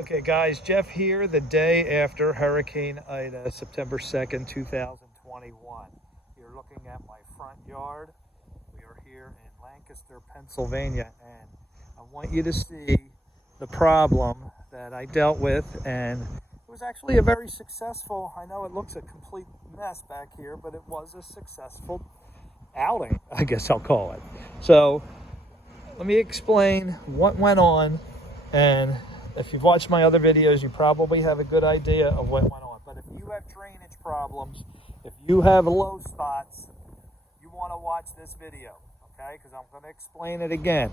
Okay, guys, Jeff here the day after Hurricane Ida, September 2nd, 2021. You're looking at my front yard. We are here in Lancaster, Pennsylvania, and I want you to see the problem that I dealt with, and it was actually a very successful, I know it looks a complete mess back here, but it was a successful outing, I guess I'll call it. So let me explain what went on, and if you've watched my other videos, you probably have a good idea of what went on. But if you have drainage problems, if you have low spots, you want to watch this video, okay? Because I'm going to explain it again.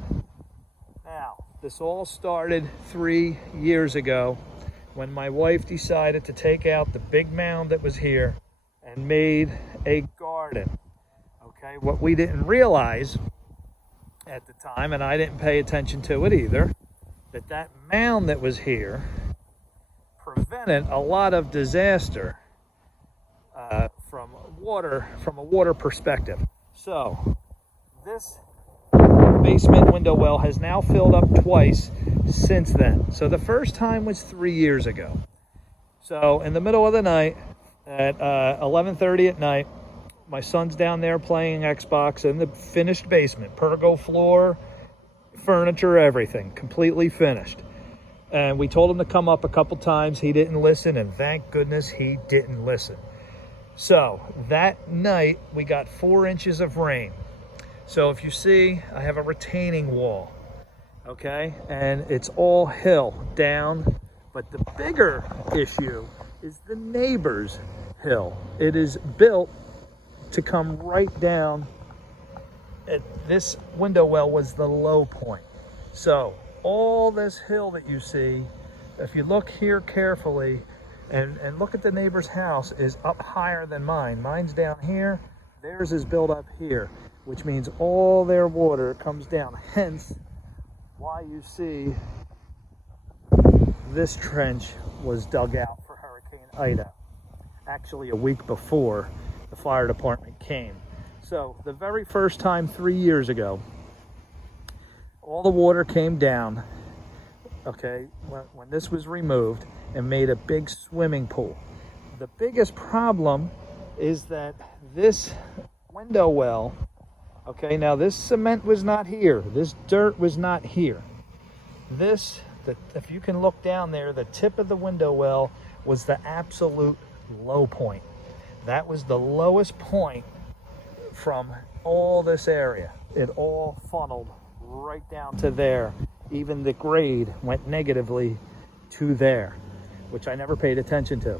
Now, this all started 3 years ago when my wife decided to take out the big mound that was here and made a garden, okay? What we didn't realize at the time, and I didn't pay attention to it either, that mound that was here prevented a lot of disaster from a water perspective. So this basement window well has now filled up twice since then. So the first time was 3 years ago. So in the middle of the night at 11:30 at night, my son's down there playing Xbox in the finished basement, pergo floor, furniture, everything completely finished. And we told him to come up a couple times. He didn't listen, and thank goodness he didn't listen. So that night we got 4 inches of rain. So if you see, I have a retaining wall, okay, and it's all hill down. But the bigger issue is the neighbor's hill. It is built to come right down. This window well was the low point. So all this hill that you see, if you look here carefully and look at the neighbor's house, is up higher than mine. Mine's down here, theirs is built up here, which means all their water comes down. Hence why you see this trench was dug out for Hurricane Ida, actually a week before the fire department came. So the very first time 3 years ago, all the water came down, okay, when this was removed and made a big swimming pool. The biggest problem is that this window well, okay, now this cement was not here. This dirt was not here. If you can look down there, the tip of the window well was the absolute low point. That was the lowest point from all this area. It all funneled right down to there. Even the grade went negatively to there, which I never paid attention to.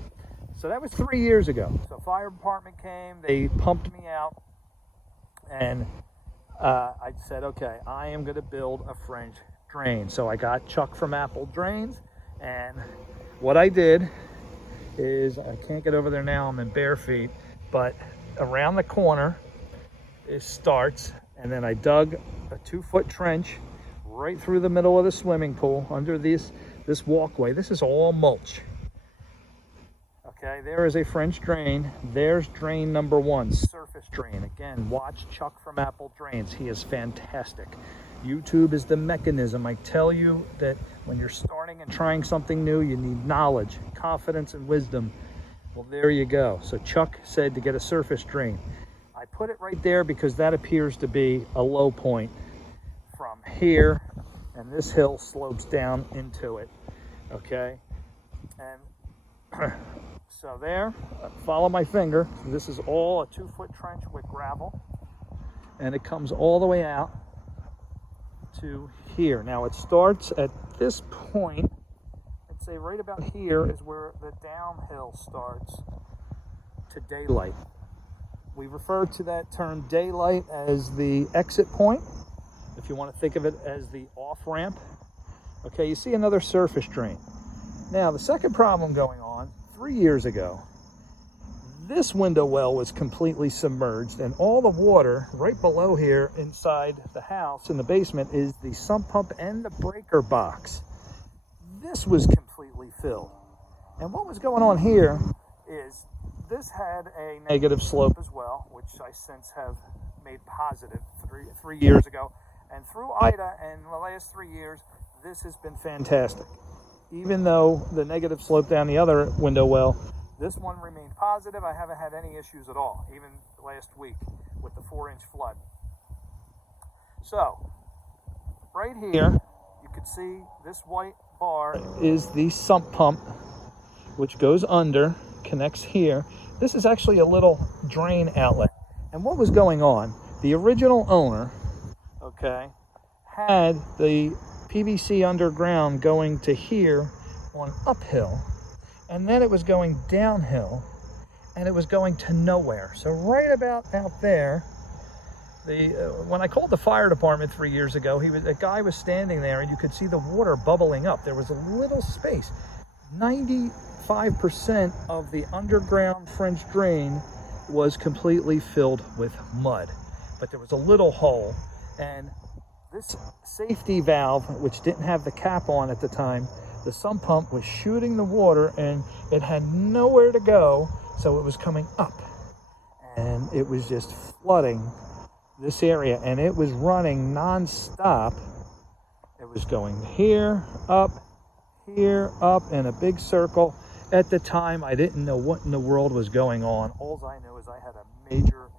So that was 3 years ago. So fire department came, they pumped me out, and I said, okay, I am going to build a French drain. So I got Chuck from Apple Drains, and what I did is, I can't get over there now, I'm in bare feet, but around the corner it starts, and then I dug a 2-foot trench right through the middle of the swimming pool under this walkway. This is all mulch. Okay, there is a French drain. There's drain number 1, surface drain. Again, watch Chuck from Apple Drains. He is fantastic. YouTube is the mechanism. I tell you that when you're starting and trying something new, you need knowledge, confidence, and wisdom. Well, there you go. So Chuck said to get a surface drain. I put it right there because that appears to be a low point from here, and this hill slopes down into it, okay? And so there, follow my finger. This is all a 2-foot trench with gravel, and it comes all the way out to here. Now it starts at this point. I'd say right about here is where the downhill starts to daylight. We refer to that term daylight as the exit point, if you want to think of it as the off-ramp. Okay, you see another surface drain. Now, the second problem going on, 3 years ago, this window well was completely submerged, and all the water right below here inside the house in the basement is the sump pump and the breaker box. This was completely filled. And what was going on here is this had a negative slope as well, which I since have made positive three years ago. And through Ida and the last 3 years, this has been fantastic. even though the negative slope down the other window well, this one remained positive. I haven't had any issues at all, even last week with the 4-inch flood. So, right here, you can see this white bar is the sump pump, which goes under, connects here. This is actually a little drain outlet. And what was going on? The original owner, okay, had the PVC underground going to here on uphill, and then it was going downhill, and it was going to nowhere. So right about out there, when I called the fire department 3 years ago, a guy was standing there, and you could see the water bubbling up. There was a little space. 95% of the underground French drain was completely filled with mud, but there was a little hole, and this safety valve, which didn't have the cap on at the time, the sump pump was shooting the water, and it had nowhere to go, so it was coming up, and it was just flooding this area, and it was running non-stop. It was going here, up, in a big circle. At the time, I didn't know what in the world was going on. All I knew is I had a major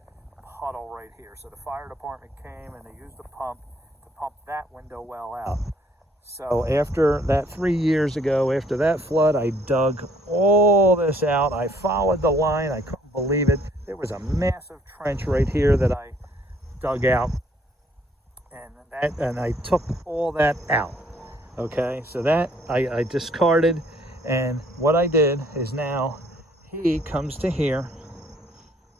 puddle right here. So the fire department came, and they used the pump to pump that window well out. So after that 3 years ago, after that flood, I dug all this out. I followed the line. I couldn't believe it. There was a massive trench right here that I dug out, and I took all that out. Okay, so that I discarded, and what I did is now he comes to here,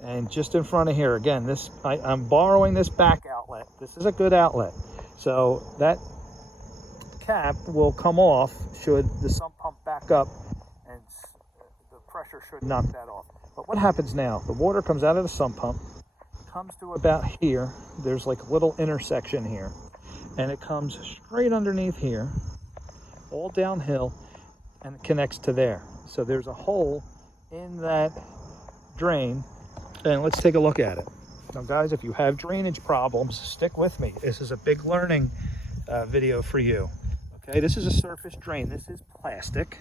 and just in front of here again, this I'm borrowing this back outlet. This is a good outlet, so that cap will come off should the sump pump back up, and the pressure should knock that off. But what happens now? The water comes out of the sump pump, comes to about here. There's like a little intersection here, and it comes straight underneath here, all downhill, and it connects to there. So there's a hole in that drain, and let's take a look at it. Now guys, if you have drainage problems, stick with me. This is a big learning video for you. Okay, this is a surface drain. This is plastic,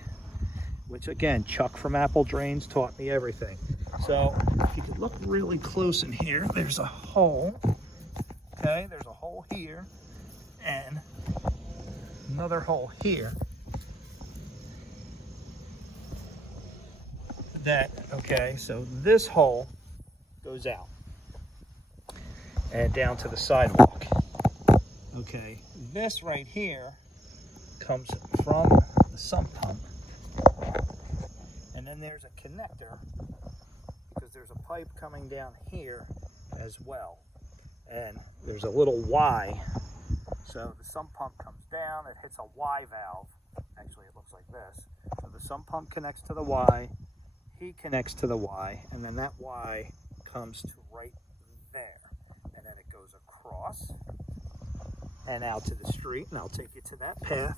which again, Chuck from Apple Drains taught me everything. So if you could look really close in here, there's a hole. Okay, there's a hole here, and another hole here. Okay, so this hole goes out and down to the sidewalk. Okay, this right here comes from the sump pump, and then there's a connector because there's a pipe coming down here as well, and there's a little Y. So the sump pump comes down, it hits a Y valve. Actually, it looks like this. So the sump pump connects to the Y, he connects to the Y, and then that Y comes to right there, and then it goes across and out to the street, and I'll take you to that path.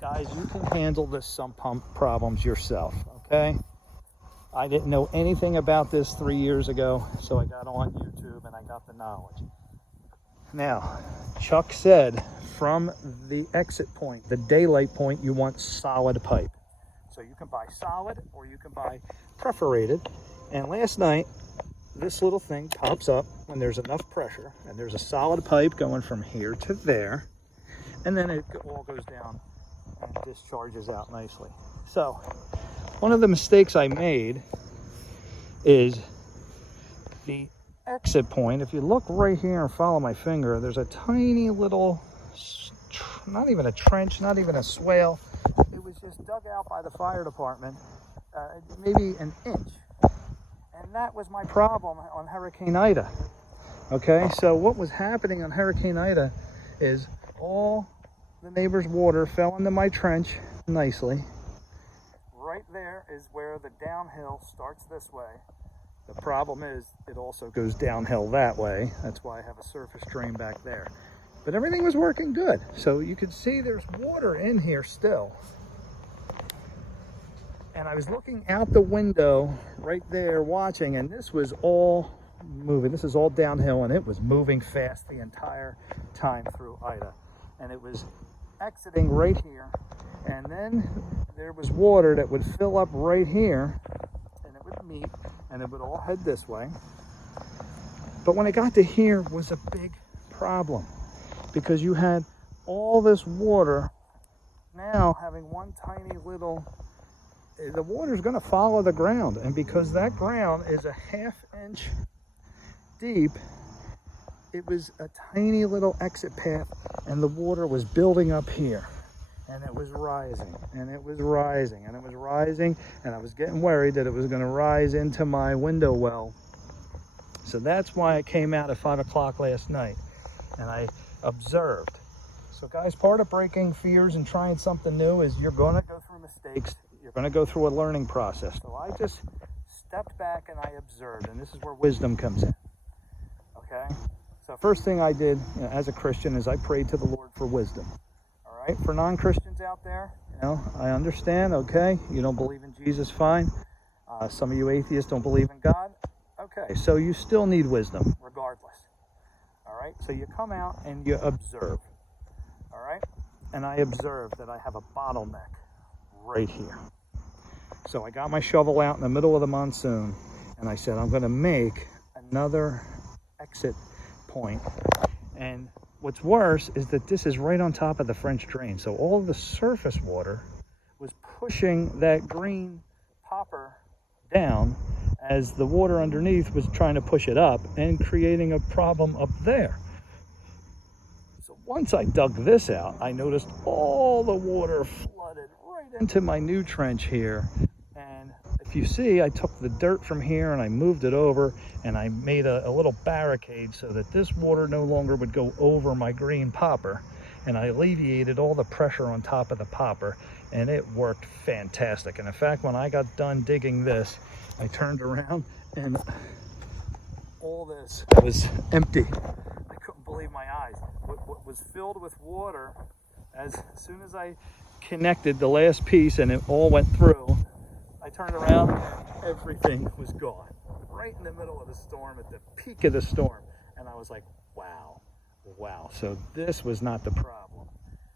Guys, you can handle the sump pump problems yourself, okay? I didn't know anything about this 3 years ago, so I got on YouTube and I got the knowledge. Now, Chuck said from the exit point, the daylight point, you want solid pipe. So you can buy solid or you can buy perforated. And last night, this little thing pops up when there's enough pressure, and there's a solid pipe going from here to there, and then it all goes down and discharges out nicely. So one of the mistakes I made is the exit point. If you look right here and follow my finger, there's a tiny little, not even a trench, not even a swale. It was just dug out by the fire department, maybe an inch. And that was my problem on Hurricane Ida. Okay, so what was happening on Hurricane Ida is all the neighbor's water fell into my trench nicely. Right there is where the downhill starts this way. The problem is it also goes downhill that way. That's why I have a surface drain back there. But everything was working good. So you can see there's water in here still. And I was looking out the window right there watching, and this was all moving. This is all downhill, and it was moving fast the entire time through Ida. And it was exiting right here And then there was water that would fill up right here, and it would meet, and it would all head this way. But when it got to here was a big problem, because you had all this water now having one tiny little, the water's going to follow the ground, and because that ground is a 1/2 inch deep, it was a tiny little exit path, and the water was building up here, and it was rising, and it was rising, and it was rising, and I was getting worried that it was going to rise into my window well. So that's why I came out at 5 o'clock last night, and I observed. So guys, part of breaking fears and trying something new is you're going to go through mistakes. You're going to go through a learning process. So I just stepped back and I observed, and this is where wisdom comes in. Okay? So first thing I did, as a Christian, is I prayed to the Lord for wisdom. All right? For non-Christians out there, I understand. Okay, you don't believe in Jesus, fine. Some of you atheists don't believe in God. Okay, so you still need wisdom, regardless. All right? So you come out and you observe. All right? And I observed that I have a bottleneck right here. So I got my shovel out in the middle of the monsoon, and I said, I'm going to make another exit point. And what's worse is that this is right on top of the French drain. So all of the surface water was pushing that green popper down as the water underneath was trying to push it up and creating a problem up there. So once I dug this out, I noticed all the water flooded right into my new trench here. And if you see, I took the dirt from here and I moved it over, and I made a little barricade so that this water no longer would go over my green popper, and I alleviated all the pressure on top of the popper, and it worked fantastic. And in fact, when I got done digging this, I turned around and all this was empty. I couldn't believe my eyes. What was filled with water, as soon as I connected the last piece and it all went through, I turned around, everything was gone. Right in the middle of the storm, at the peak of the storm. And I was like, wow. So this was not the problem.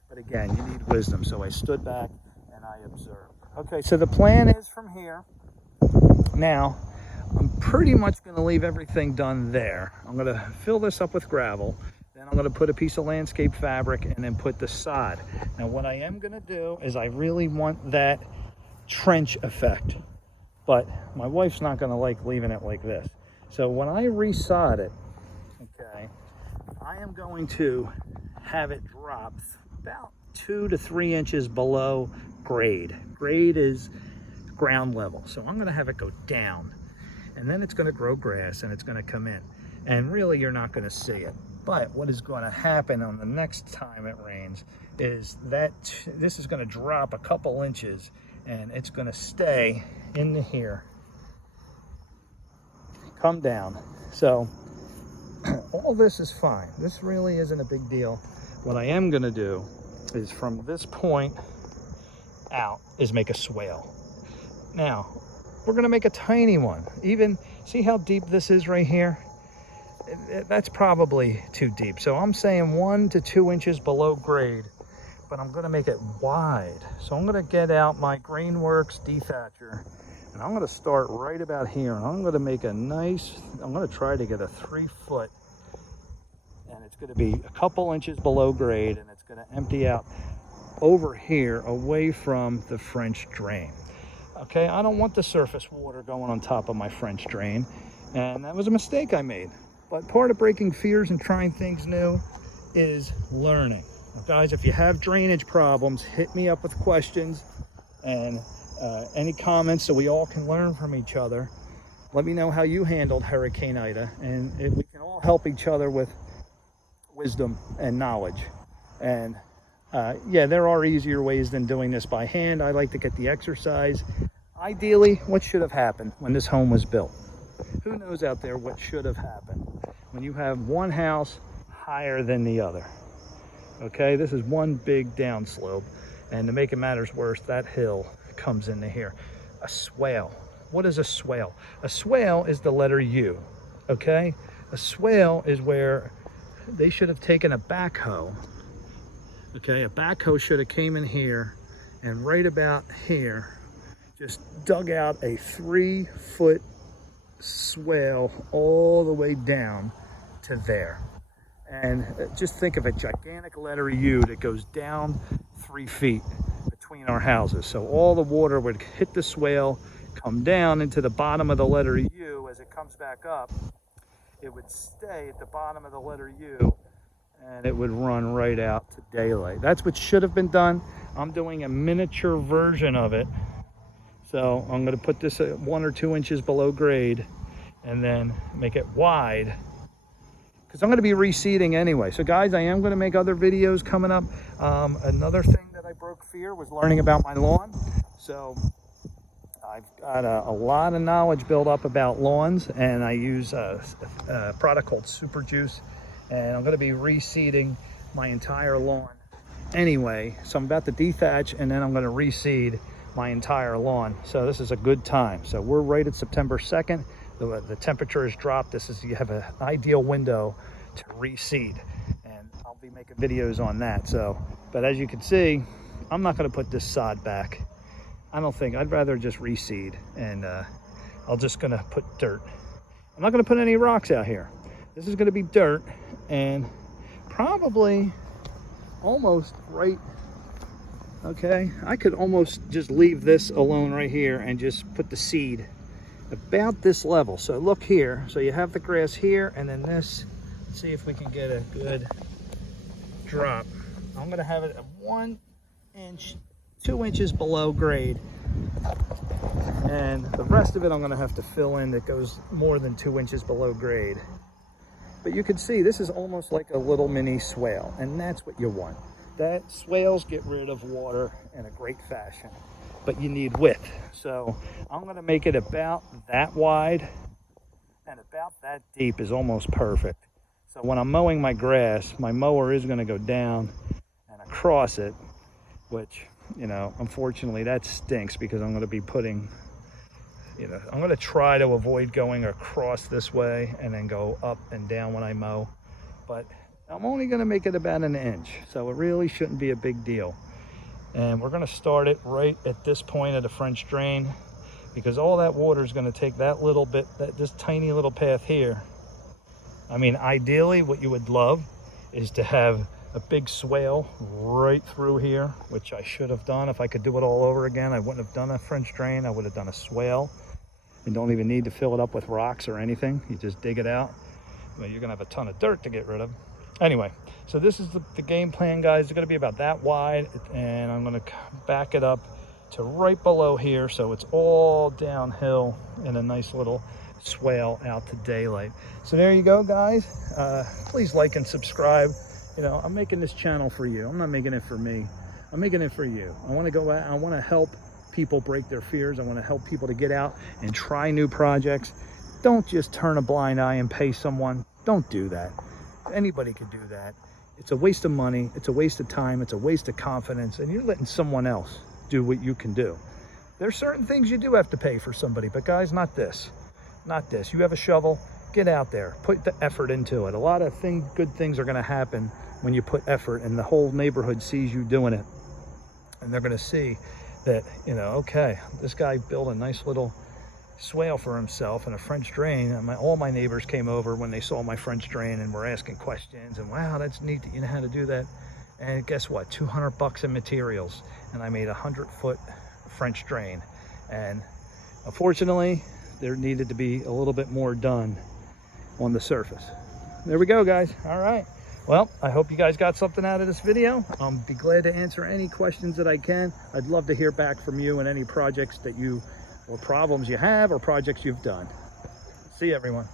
But again, you need wisdom. So I stood back and I observed. Okay, so the plan is from here. Now, I'm pretty much going to leave everything done there. I'm going to fill this up with gravel. Then I'm going to put a piece of landscape fabric and then put the sod. Now, what I am going to do is I really want that trench effect. But my wife's not going to like leaving it like this. So when I resod it, okay, I am going to have it drop about 2 to 3 inches below grade. Grade is ground level. So I'm going to have it go down, and then it's going to grow grass and it's going to come in, and really you're not going to see it. But what is going to happen on the next time it rains is that this is going to drop a couple inches, and it's going to stay in here, come down. So all this is fine. This really isn't a big deal. What I am going to do is from this point out is make a swale. Now, we're going to make a tiny one. Even, see how deep this is right here? That's probably too deep. So I'm saying 1 to 2 inches below grade, but I'm going to make it wide. So I'm going to get out my Greenworks dethatcher, and I'm going to start right about here. And I'm going to make a nice, I'm going to try to get a 3-foot, and it's going to be a couple inches below grade, and it's going to empty out over here away from the French drain. Okay, I don't want the surface water going on top of my French drain, and that was a mistake I made. But part of breaking fears and trying things new is learning. Now, guys, if you have drainage problems, hit me up with questions and any comments so we all can learn from each other. Let me know how you handled Hurricane Ida, and we can all help each other with wisdom and knowledge. And yeah, there are easier ways than doing this by hand. I like to get the exercise. Ideally, what should have happened when this home was built? Who knows out there what should have happened when you have one house higher than the other? Okay, this is one big downslope, and to make it matters worse, that hill comes into here. A swale. What is a swale? A swale is the letter U. Okay, a swale is where they should have taken a backhoe. Okay, a backhoe should have came in here and right about here, just dug out a 3-foot swale all the way down to there. And just think of a gigantic letter U that goes down 3 feet between our houses. So all the water would hit the swale, come down into the bottom of the letter U. As it comes back up, it would stay at the bottom of the letter U, and it would run right out to daylight. That's what should have been done. I'm doing a miniature version of it. So I'm going to put this at 1 or 2 inches below grade and then make it wide, because I'm going to be reseeding anyway. So guys, I am going to make other videos coming up. Another thing that I broke fear was learning about my lawn. So I've got a lot of knowledge built up about lawns, and I use a product called Super Juice, and I'm going to be reseeding my entire lawn anyway. So I'm about to dethatch, and then I'm going to reseed my entire lawn. So this is a good time. So we're right at September 2nd. The temperature has dropped. You have an ideal window to reseed, and I'll be making videos on that. So, but as you can see, I'm not going to put this sod back. I don't think. I'd rather just reseed, and I'm just going to put dirt. I'm not going to put any rocks out here. This is going to be dirt, and probably almost right. Okay, I could almost just leave this alone right here and just put the seed about this level. So look here, so you have the grass here, and then this. Let's see if we can get a good drop. I'm going to have it at 1 inch, 2 inches below grade, and the rest of it I'm going to have to fill in that goes more than 2 inches below grade. But you can see this is almost like a little mini swale, and that's what you want. That swales get rid of water in a great fashion, but you need width. So I'm going to make it about that wide, and about that deep is almost perfect. So when I'm mowing my grass, my mower is going to go down and across it, which, you know, unfortunately that stinks, because I'm going to be putting, you know, I'm going to try to avoid going across this way and then go up and down when I mow, but I'm only going to make it about 1 inch, so it really shouldn't be a big deal. And we're going to start it right at this point of the French drain, because all that water is going to take that little bit, this tiny little path here. I mean, ideally what you would love is to have a big swale right through here, which I should have done. If I could do it all over again, I wouldn't have done a French drain. I would have done a swale. You don't even need to fill it up with rocks or anything. You just dig it out. Well, you're going to have a ton of dirt to get rid of. Anyway, so this is the game plan, guys. It's going to be about that wide, and I'm going to back it up to right below here, so it's all downhill in a nice little swale out to daylight. So there you go, guys. Please like and subscribe. You know, I'm making this channel for you. I'm not making it for me. I'm making it for you. I want to go out. I want to help people break their fears. I want to help people to get out and try new projects. Don't just turn a blind eye and pay someone. Don't do that. Anybody can do that. It's a waste of money. It's a waste of time. It's a waste of confidence, and you're letting someone else do what you can do. There's certain things you do have to pay for somebody, but guys, not this. Not this. You have a shovel, get out there, put the effort into it. A lot of good things are going to happen when you put effort, and the whole neighborhood sees you doing it, and they're going to see that, you know, okay, this guy built a nice little swale for himself and a French drain. And all my neighbors came over when they saw my French drain and were asking questions, and wow, that's neat that you know how to do that. And guess what, $200 in materials, and I made a 100-foot French drain. And unfortunately, there needed to be a little bit more done on the surface. There we go, guys. All right, well, I hope you guys got something out of this video. I'll be glad to answer any questions that I can. I'd love to hear back from you and any projects that you or problems you have or projects you've done. See you, everyone.